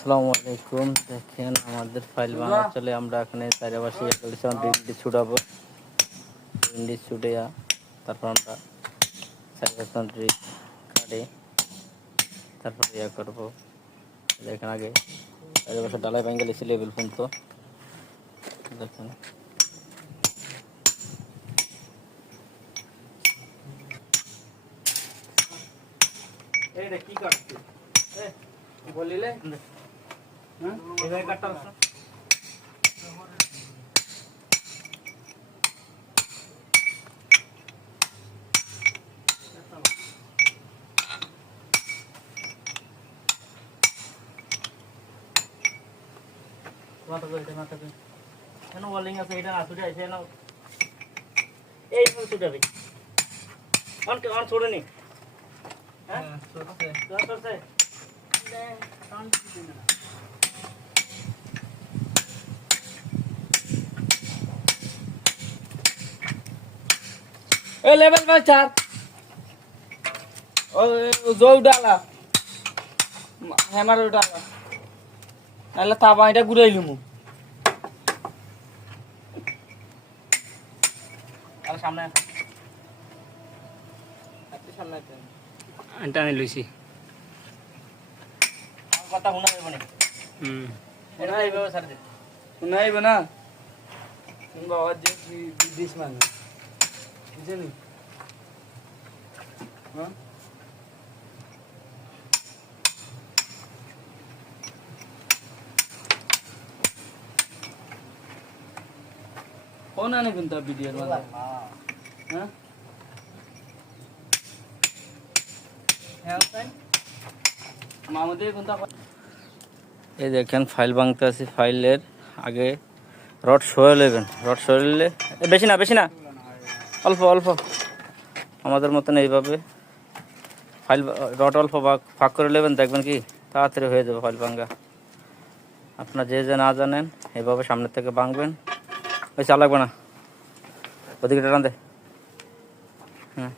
আসসালামু আলাইকুম। দেখেন আমাদের ফাইল বানানো চলে। আমরা এখানে চারিপাশে ইন্ডি ছুটাবো। ইন্ডি ছুটে তারপর আমরা চারিপাশে কাটে তারপর করবো। দেখেন আগে চারিপাশে ডালাই ভেঙে গেলেছি লেবেল পর্যন্ত। দেখেন কি কাটছে বলিলে কাটটা কেন ওয়ালিং আছে এটা না ছুটে আছে না এই ছুটাবে অন ছোড়ে নি হ্যাঁ ছোটছে ए लेवल में 4 और जो डाला हैमर डाला নালে তাবা এটা ঘুরাইলু মু আর সামনে আপনি সামনে আছেন আন্টানে লইছি কথা শোনা যাবে না এটা এইভাবে ছাড় দে শোনা যাবে না শুনবা আওয়াজ যে বিদেশ মানে বুঝেনি হ্যাঁ कौन आने गुंता वीडियो में हां মামুদে গুंता এই দেখেন ফাইল ভাঙতে আছে। ফাইলের আগে রড সয়ে নেবেন। রড সয়ে নিলে বেশি না অল্প অল্প আমাদের মতন এইভাবে ফাইল রড অল্প ভাগ করে নেবেন। দেখবেন কি তাড়াতাড়ি হয়ে যাবে ফাইল ভাঙা। আপনারা যে না জানেন এইভাবে সামনে থেকে ভাঙবেন। ওই চা লাগবে না ওদিকে টান দে। হ্যাঁ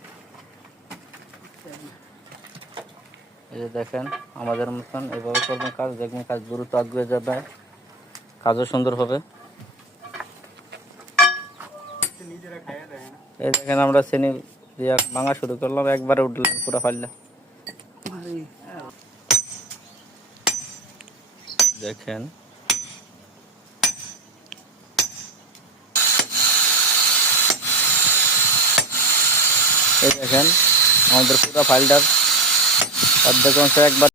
এই যে দেখেন আমাদের মতন এইভাবে করবেন কাজ। দেখবেন কাজ দ্রুত আগে যাবে, কাজও সুন্দর হবে। এই দেখেন আমরা চিনি দিয়ে ভাঙা শুরু করলাম, একবারে উঠলাম পুরো ফাইলটা। দেখেন এই দেখেন আমাদের পুরো ফাইলটার অর্ধেক অংশ একবার